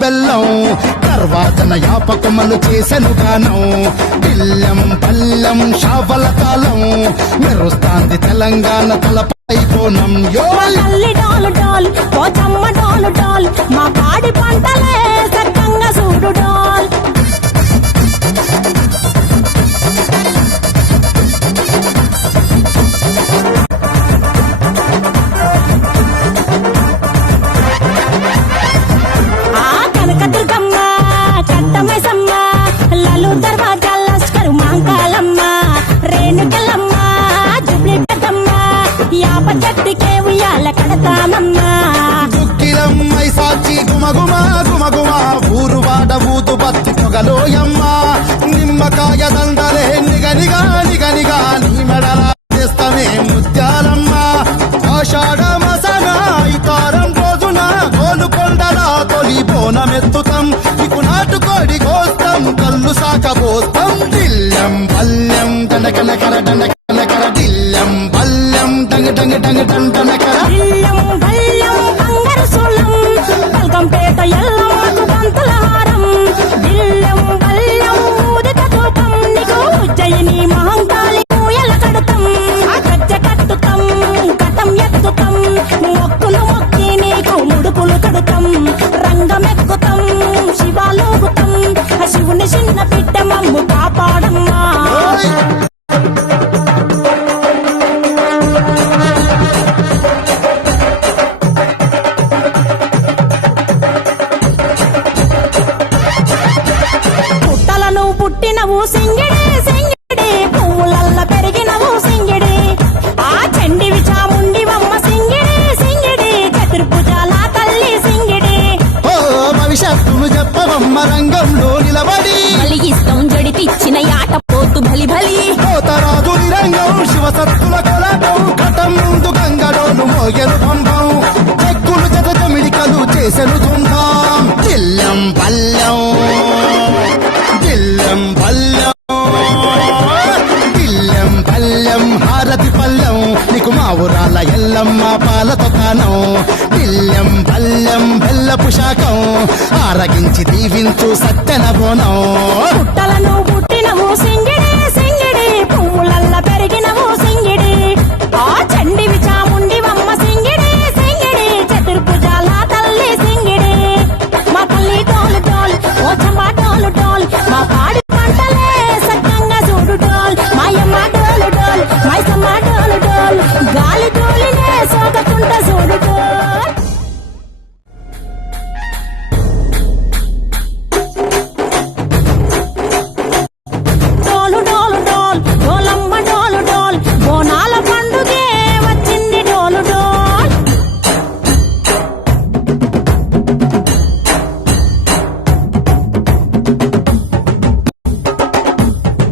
బెల్లం తర్వాతన యాపకమలు చేసెను గానం బిల్లం పల్లెం షావల కాలం మెరుస్తాంది తెలంగాణ తలపై కోణం యో తల్లి డాలు డాల్ పోచమ్మ డాలు డాల్ మా పాడి పంటలే సక్కంగా చూడు డాల్ కనకదుర్గమ్మ కట్టమైసమ్మ లలు దర్వాజా లస్కరు మాంకాలమ్మ రేణుకెళ్ళమ్మ జుబ్లీ పెద్దమ్మ యాప చెట్టుకే ఉయ్యాల కడతామమ్మ దుక్కిలమ్మై సాచి గుమగుమ గుమగుమ ఊరు వాడ ఊతు బత్తి పొగలోయమ్మ నిమ్మకాయ దండలే నిగనిగా నిగనిగా నీ మెడలా చేస్తమే ముత్యాలమ్మ ఆషాఢ మసన ఇతారం రోజున గోలుకొండల తొలి బోనమెత్తుతాం ఇకు నాటుకోడి కోస్తాం కళ్ళు సాకబోస్తాం దిల్లం పల్లెం దండకనకర దండకనకర దిల్లం పల్లెం డంగ డంగ డంగ డండనకర ఇల్లం బల్లం బంగారు సోళం బల్కంపేట ఎల్లమ్మకు బంతుల హారం ఇల్లం బల్లం ఊదిత ధూపం నీకు ఉజ్జయిని మహంకాళి పూయల కడతాం గజ్జ కట్టుతాం కటం ఎత్తుతాం మొక్కులు మొక్కి నీకు ముడుపులు కడుతాం రంగమెక్కుతాం శివాలోగుతాం శివుని చిన్న బిడ్డ మమ్ము కాపాడమ్మా పుట్టలను పుట్టినవు సింగిడి సింగిడి పువ్వులల్ల పెరిగినవు సింగిడి ఆ చండివి చాముండివమ్మ సింగిడి సింగిడి చతుర్భుజాల తల్లి సింగిడి ఓ భవిష్యత్తును చెప్పవమ్మ రంగంలో నిలబడి బలిగిస్తాం జడితిచ్చిన యాట పోతు బలి బలి పోతరాజు రంగం శివసత్తుల కొలటం కటం ముందు గంగడోను మోగెను పంపం చెక్కులు జత జమిడికలు చేసెను తుంటాం దిల్లం పల్లెం దిల్లం పల్లెం దిల్లం పల్లెం హారతి పల్లెం నీకు మా ఊరాల ఎల్లమ్మ పాలతో కానం దిల్లం పల్లెం బెల్లపు శాఖం ఆరగించి దీవించు సత్తెన బోనం పుట్టలను పుట్టినవు సింగిడి